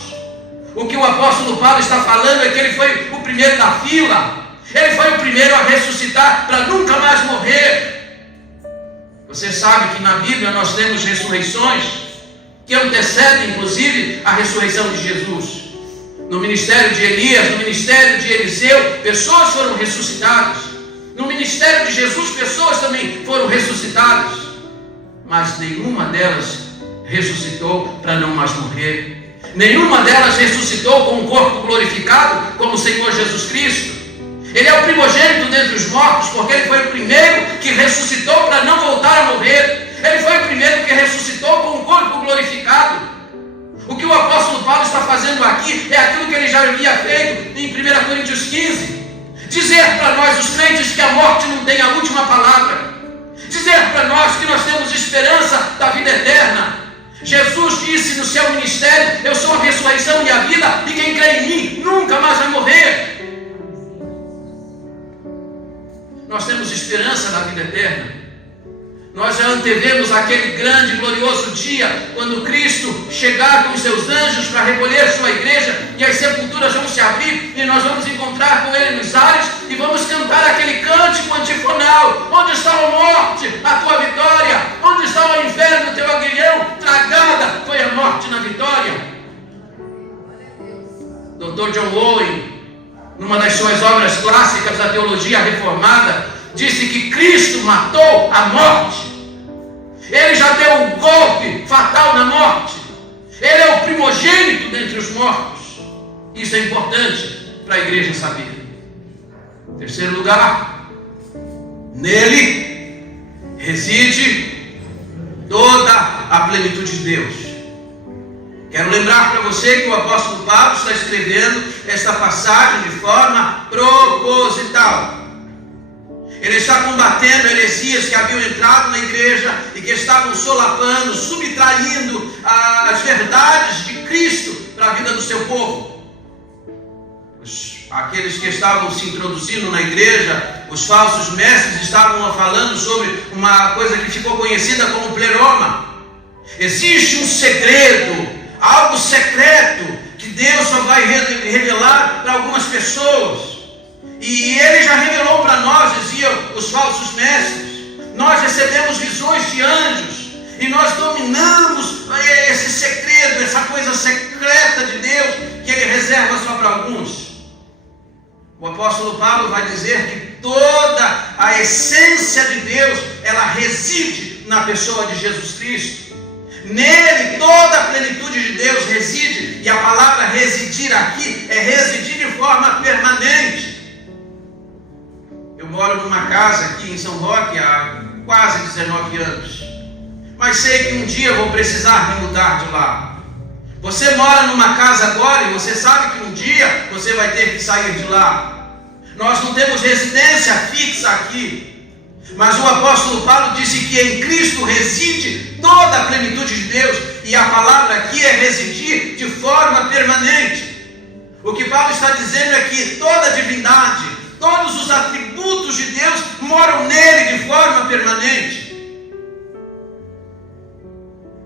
O que o apóstolo Paulo está falando é que ele foi o primeiro da fila. Ele foi o primeiro a ressuscitar para nunca mais morrer. Você sabe que na Bíblia nós temos ressurreições que antecedem inclusive a ressurreição de Jesus. No ministério de Elias, no ministério de Eliseu, pessoas foram ressuscitadas. No ministério de Jesus, pessoas também foram ressuscitadas. Mas nenhuma delas ressuscitou para não mais morrer. Nenhuma delas ressuscitou com um corpo glorificado como o Senhor Jesus Cristo. Ele é o primogênito dentre os mortos, porque ele foi o primeiro que ressuscitou para não voltar a morrer. Ele foi o primeiro que ressuscitou com um corpo glorificado. O que o apóstolo Paulo está fazendo aqui é aquilo que ele já havia feito em 1 Coríntios 15. Dizer para nós, os crentes, que a morte não tem a última palavra. Dizer para nós que nós temos esperança da vida eterna. Jesus disse no seu ministério: eu sou a ressurreição e a vida, e quem crê em mim nunca mais vai morrer. Nós temos esperança da vida eterna. Nós já antevemos aquele grande e glorioso dia, quando Cristo chegar com os seus anjos para recolher sua igreja, e as sepulturas vão se abrir, e nós vamos encontrar com Ele nos ares, e vamos cantar aquele cântico antifonal: onde está a morte, a tua vitória? Onde está o inferno, teu aguilhão? Tragada foi a morte na vitória. Dr. John Owen, numa das suas obras clássicas da teologia reformada, disse que Cristo matou a morte. Ele já deu um golpe fatal na morte. Ele é o primogênito dentre os mortos. Isso é importante para a igreja saber. Em terceiro lugar, nele reside toda a plenitude de Deus. Quero lembrar para você que o apóstolo Paulo está escrevendo esta passagem de forma proposital. Ele está combatendo heresias que haviam entrado na igreja e que estavam solapando, subtraindo as verdades de Cristo para a vida do seu povo. Aqueles que estavam se introduzindo na igreja, os falsos mestres, estavam falando sobre uma coisa que ficou conhecida como pleroma. Existe um segredo, algo secreto, que Deus só vai revelar para algumas pessoas. E Ele já revelou para nós, diziam os falsos mestres. Nós recebemos visões de anjos e nós dominamos esse segredo, essa coisa secreta de Deus que Ele reserva só para alguns. O apóstolo Paulo vai dizer que toda a essência de Deus, ela reside na pessoa de Jesus Cristo. Nele toda a plenitude de Deus reside, e a palavra residir aqui é residir de forma permanente. Eu moro numa casa aqui em São Roque há quase 19 anos, mas sei que um dia eu vou precisar me mudar de lá. Você mora numa casa agora e você sabe que um dia você vai ter que sair de lá. Nós não temos residência fixa aqui, mas o apóstolo Paulo disse que em Cristo reside toda a plenitude de Deus, e a palavra aqui é residir de forma permanente. O que Paulo está dizendo é que toda a divindade, todos os atributos de Deus moram nele de forma permanente.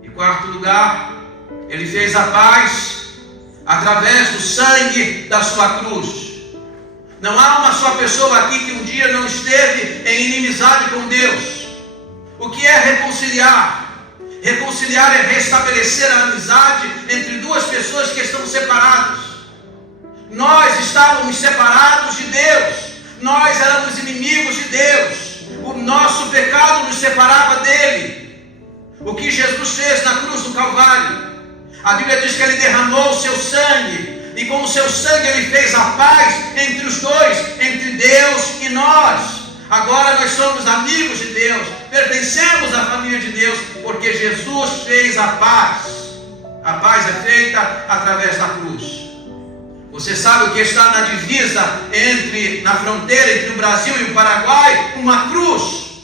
Em quarto lugar, ele fez a paz através do sangue da sua cruz. Não há uma só pessoa aqui que um dia não esteve em inimizade com Deus. O que é reconciliar? Reconciliar é restabelecer a amizade entre duas pessoas que estão separadas. Nós estávamos separados de Deus. Nós éramos inimigos de Deus. O nosso pecado nos separava dele. O que Jesus fez na cruz do Calvário. A Bíblia diz que Ele derramou o seu sangue. E com o seu sangue Ele fez a paz entre os dois, entre Deus e nós. Agora nós somos amigos de Deus, pertencemos à família de Deus, porque Jesus fez a paz. A paz é feita através da cruz. Você sabe o que está na divisa na fronteira entre o Brasil e o Paraguai? Uma cruz.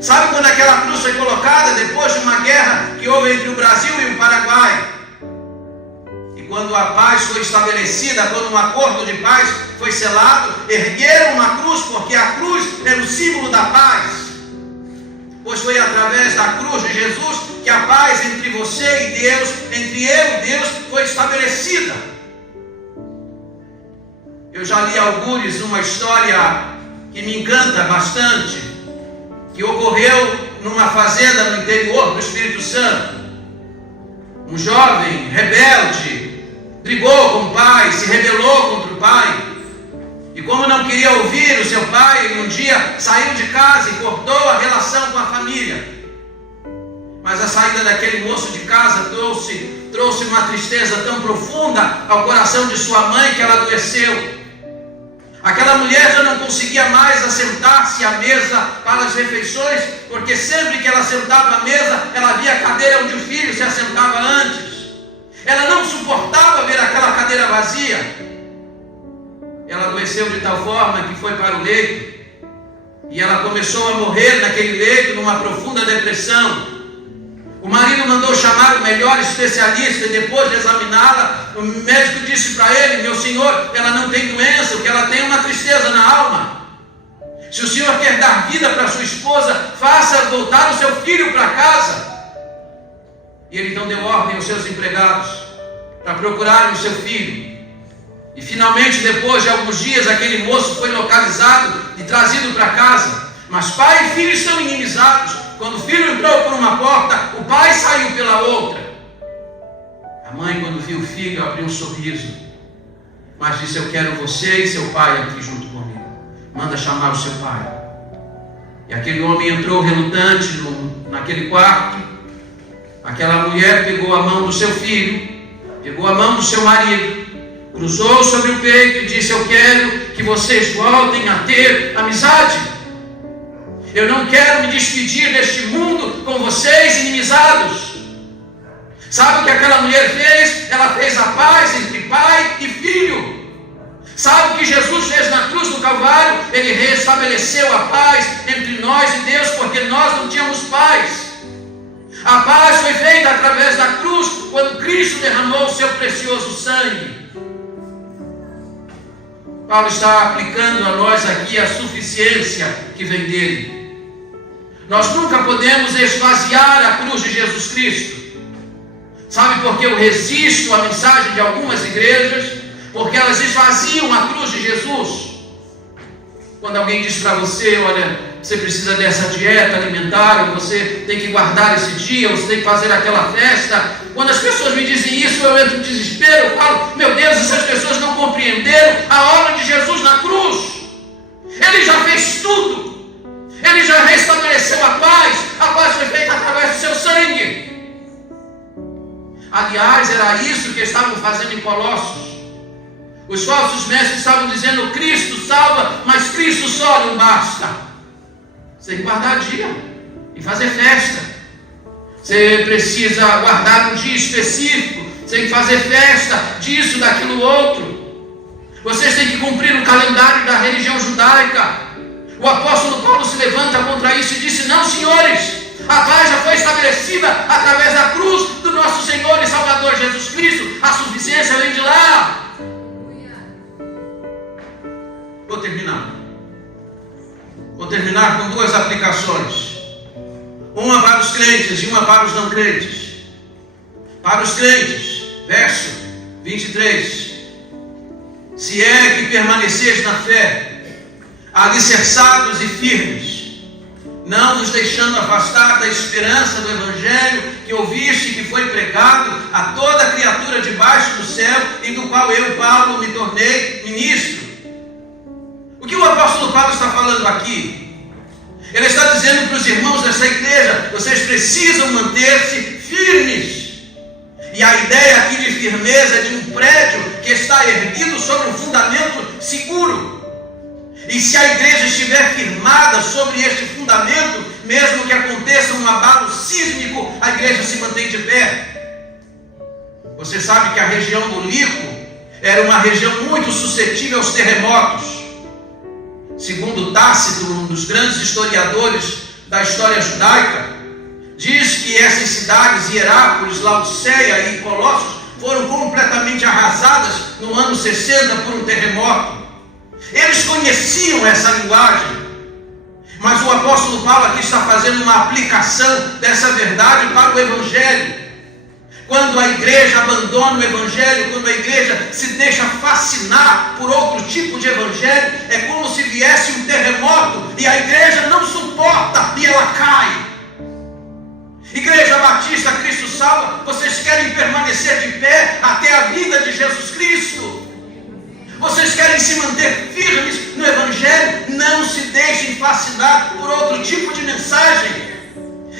Sabe quando aquela cruz foi colocada depois de uma guerra que houve entre o Brasil e o Paraguai? E quando a paz foi estabelecida, quando um acordo de paz foi selado, ergueram uma cruz, porque a cruz era o símbolo da paz. Pois foi através da cruz de Jesus que a paz entre você e Deus, entre eu e Deus, foi estabelecida. Eu já li algures uma história que me encanta bastante, que ocorreu numa fazenda no interior do Espírito Santo. Um jovem rebelde brigou com o pai, se rebelou contra o pai. E como não queria ouvir o seu pai, ele um dia saiu de casa e cortou a relação com a família. Mas a saída daquele moço de casa trouxe uma tristeza tão profunda ao coração de sua mãe que ela adoeceu. Aquela mulher já não conseguia mais assentar-se à mesa para as refeições, porque sempre que ela sentava à mesa, ela via a cadeira onde o filho se assentava antes. Ela não suportava ver aquela cadeira vazia. Ela adoeceu de tal forma que foi para o leito, e ela começou a morrer naquele leito, numa profunda depressão. O marido mandou chamar o melhor especialista, e depois de examiná-la, o médico disse para ele: meu senhor, ela não tem doença, o que ela tem é uma tristeza na alma. Se o senhor quer dar vida para sua esposa, faça voltar o seu filho para casa. E ele então deu ordem aos seus empregados para procurarem o seu filho. E finalmente, depois de alguns dias, aquele moço foi localizado e trazido para casa. Mas pai e filho estão inimizados. Quando o filho entrou por uma porta, o pai saiu pela outra. A mãe, quando viu o filho, abriu um sorriso, mas disse: eu quero você e seu pai aqui junto comigo. Manda chamar o seu pai. E aquele homem entrou relutante naquele quarto. Aquela mulher pegou a mão do seu filho, pegou a mão do seu marido, cruzou sobre o peito e disse: eu quero que vocês voltem a ter amizade. Eu não quero me despedir deste mundo com vocês inimizados. Sabe o que aquela mulher fez? Ela fez a paz entre pai e filho. Sabe o que Jesus fez na cruz do Calvário? Ele restabeleceu a paz entre nós e Deus, porque nós não tínhamos paz. A paz foi feita através da cruz, quando Cristo derramou o seu precioso sangue. Paulo está aplicando a nós aqui a suficiência que vem dele. Nós nunca podemos esvaziar a cruz de Jesus Cristo. Sabe por que eu resisto à mensagem de algumas igrejas? Porque elas esvaziam a cruz de Jesus. Quando alguém diz para você: olha, você precisa dessa dieta alimentar, ou você tem que guardar esse dia, ou você tem que fazer aquela festa. Quando as pessoas me dizem isso, eu entro em desespero. Eu falo: meu Deus, essas pessoas não compreenderam a obra de Jesus na cruz. Ele já fez tudo. Ele já restabeleceu a paz foi feita através do seu sangue. Aliás, era isso que estavam fazendo em Colossos. Os falsos mestres estavam dizendo: Cristo salva, mas Cristo só não basta. Você tem que guardar dia e fazer festa. Você precisa guardar um dia específico. Você tem que fazer festa disso, daquilo, outro. Vocês têm que cumprir o calendário da religião judaica. O apóstolo Paulo se levanta contra isso e disse: não, senhores, a paz já foi estabelecida através da cruz do nosso Senhor e Salvador Jesus Cristo. A suficiência vem de lá. Vou terminar com duas aplicações. Uma para os crentes e uma para os não crentes. Para os crentes, verso 23. Se é que permaneceis na fé, alicerçados e firmes, não vos deixando afastar da esperança do Evangelho que ouviste e que foi pregado a toda criatura debaixo do céu, e do qual eu, Paulo, me tornei ministro. O que o apóstolo Paulo está falando aqui? Ele está dizendo para os irmãos dessa igreja: vocês precisam manter-se firmes. E a ideia aqui de firmeza é de um prédio que está erguido sobre um fundamento seguro. E se a igreja estiver firmada sobre este fundamento, mesmo que aconteça um abalo sísmico, a igreja se mantém de pé. Você sabe que a região do Lico era uma região muito suscetível aos terremotos. Segundo Tácito, um dos grandes historiadores da história judaica, diz que essas cidades, Hierápolis, Laodiceia e Colossos, foram completamente arrasadas no ano 60 por um terremoto. Eles conheciam essa linguagem, mas o apóstolo Paulo aqui está fazendo uma aplicação dessa verdade para o Evangelho. Quando a igreja abandona o Evangelho, quando a igreja se deixa fascinar por outro tipo de Evangelho, é como se viesse um terremoto e a igreja não suporta e ela cai. Igreja Batista Cristo Salva, vocês querem permanecer de pé até a vinda de Jesus Cristo? Vocês querem se manter firmes no Evangelho? Não se deixem fascinar por outro tipo de mensagem.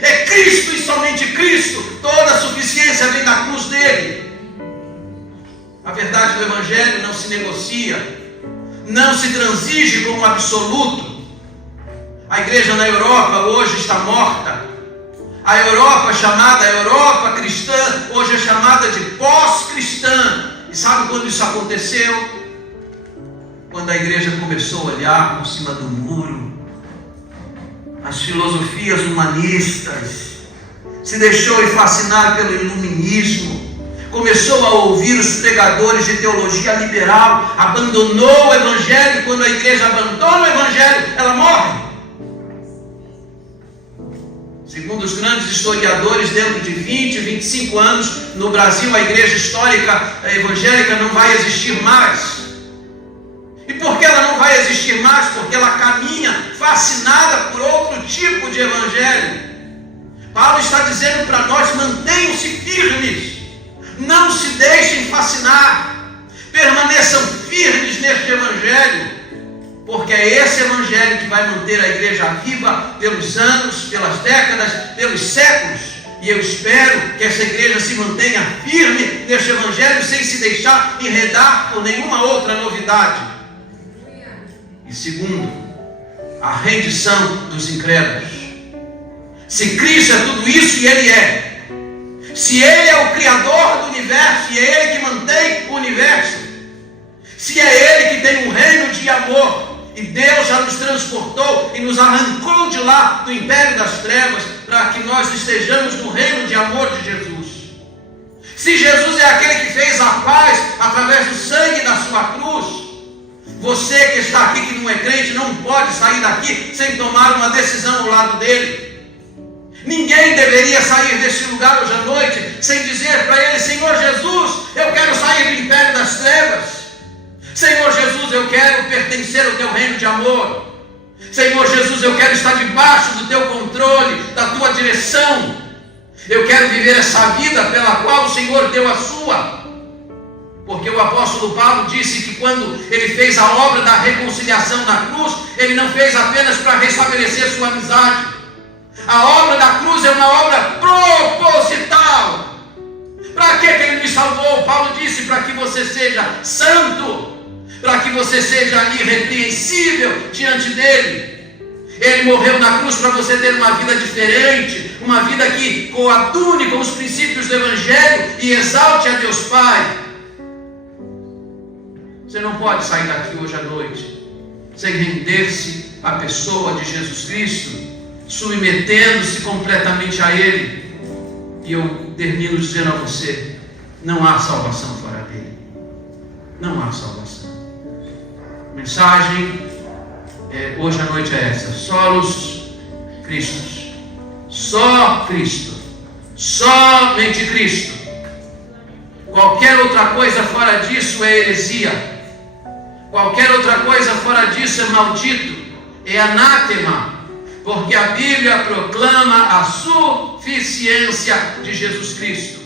É Cristo e somente Cristo. Toda a suficiência vem da cruz dele. A verdade do Evangelho não se negocia, não se transige como absoluto. A igreja na Europa hoje está morta. A Europa, chamada Europa cristã, hoje é chamada de pós-cristã. E sabe quando isso aconteceu? Quando a igreja começou a olhar por cima do muro, as filosofias humanistas, se deixou fascinar pelo iluminismo, começou a ouvir os pregadores de teologia liberal, abandonou o Evangelho. Quando a igreja abandona o Evangelho, ela morre. Segundo os grandes historiadores, dentro de 20, 25 anos, no Brasil, a igreja histórica evangélica não vai existir mais. E por que ela não vai existir mais? Porque ela caminha fascinada por outro tipo de evangelho. Paulo está dizendo para nós: mantenham-se firmes, não se deixem fascinar, permaneçam firmes neste evangelho, porque é esse evangelho que vai manter a igreja viva pelos anos, pelas décadas, pelos séculos. E eu espero que essa igreja se mantenha firme neste evangelho, sem se deixar enredar por nenhuma outra novidade. E segundo, a rendição dos incrédulos. Se Cristo é tudo isso, e Ele é, se Ele é o Criador do universo, e é Ele que mantém o universo, se é Ele que tem um reino de amor, e Deus já nos transportou e nos arrancou de lá do império das trevas, para que nós estejamos no reino de amor de Jesus. Se Jesus é aquele que fez a paz através do sangue da sua cruz, você que está aqui que não é crente não pode sair daqui sem tomar uma decisão ao lado dele. Ninguém deveria sair deste lugar hoje à noite sem dizer para ele: Senhor Jesus, eu quero sair do império das trevas. Senhor Jesus, eu quero pertencer ao teu reino de amor. Senhor Jesus, eu quero estar debaixo do teu controle, da tua direção. Eu quero viver essa vida pela qual o Senhor deu a sua. Porque o apóstolo Paulo disse que quando ele fez a obra da reconciliação na cruz, ele não fez apenas para restabelecer sua amizade. A obra da cruz é uma obra proposital. Para que ele me salvou? Paulo disse: para que você seja santo, para que você seja irrepreensível diante dele. Ele morreu na cruz para você ter uma vida diferente, uma vida que coadune com os princípios do Evangelho e exalte a Deus Pai. Você não pode sair daqui hoje à noite sem render-se à pessoa de Jesus Cristo, submetendo-se completamente a Ele. E eu termino dizendo a você: não há salvação fora dele. Não há salvação. A mensagem hoje à noite é essa: solos Christus. Só Cristo. Somente Cristo. Qualquer outra coisa fora disso é heresia. Qualquer outra coisa fora disso é maldito, é anátema, porque a Bíblia proclama a suficiência de Jesus Cristo.